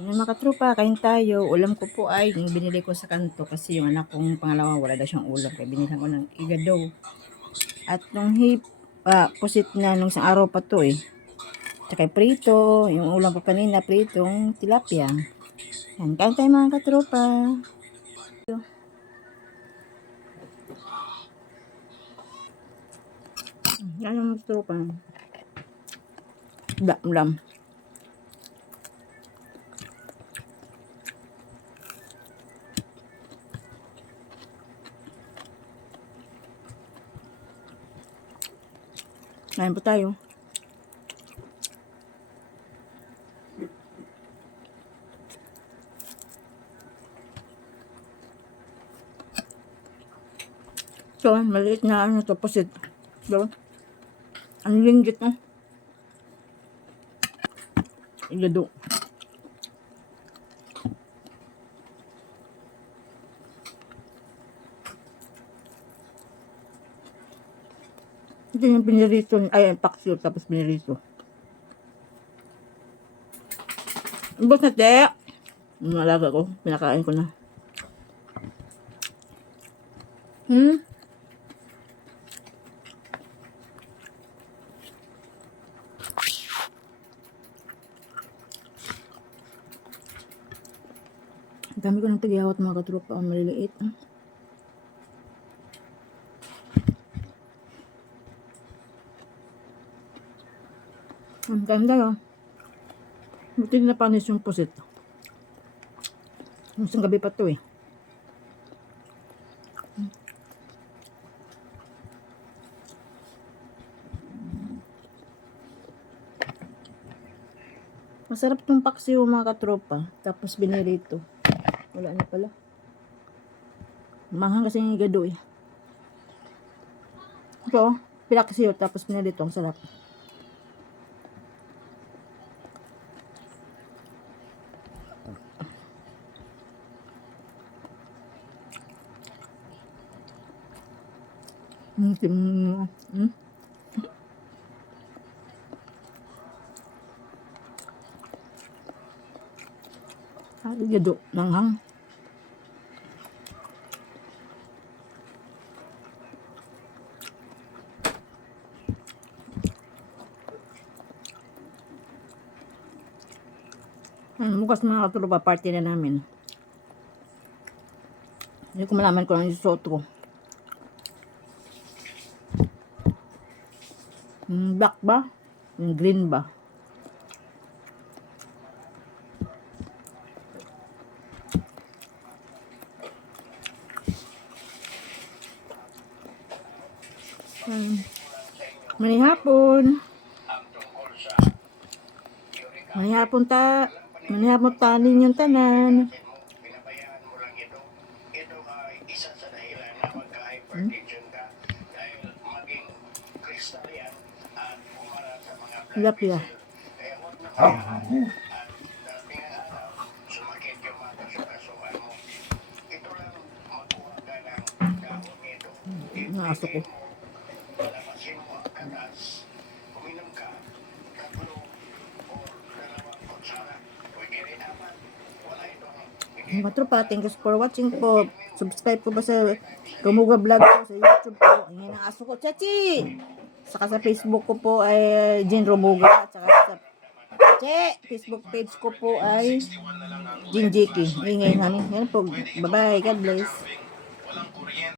Ayan, mga katropa, kain tayo. Ulam ko po ay yung binili ko sa kanto kasi yung anak kong pangalawa wala daw siyang ulam. Kaya binili ko ng igado. At nung pusit na nung isang araw pa to eh. Tsaka prito, yung ulam ko kanina, pritong tilapia. Yan, kain tayo mga katropa. Yan yung katropa. Ulam. Kain po tayo. So, maliit na ano to, pusit. Diba? Ang linggit no? Igado. Ito yung pinirito, ay, paksiw, tapos pinirito. Ubos na, te! Yung alaga ko, pinakain ko na. Ang dami ko ng tagyawat mga katropa, ang maliliit. Ang ganda yun. Buti na panis yung pusit. Isang gabi pa to eh. Masarap tong paksiw mga katropa. Tapos binirito. Wala na pala. Manghang kasi yung igado eh. Ito, pinaksiw tapos binirito. Ang sarap. Igado, manghang. Bukas mga katropa, party na namin. Hindi ko malaman kung ano yung suot ko. Black ba? Green ba? Manihapon. Manihapon manihapon tanin yung tanan. Pinabayaan mo lang ito. Ito ay isa sa dahilan na magka-hypertension ka dahil maging kristal yan at umara sa mga Tilapia. Kaya huwag na kailangan at dating araw, sumakit yung mga kasukasuan mo. Ito lang makuha ka ng dahon nito. Naaso ko. Palabasin mo ang katas. Uminom ka, 3 o 2 kutsara. Pwede rin naman. Wala itong Mga tropa, thank you for watching po. Subscribe po ba sa Romuga Vlog po sa YouTube po. Ang ang aso ko, Chachi! Saka sa Facebook ko po ay Jean Romuga. Saka sa Facebook page ko po ay Jean Jiki. Ingay namin. Yan po. Bye-bye. God bless.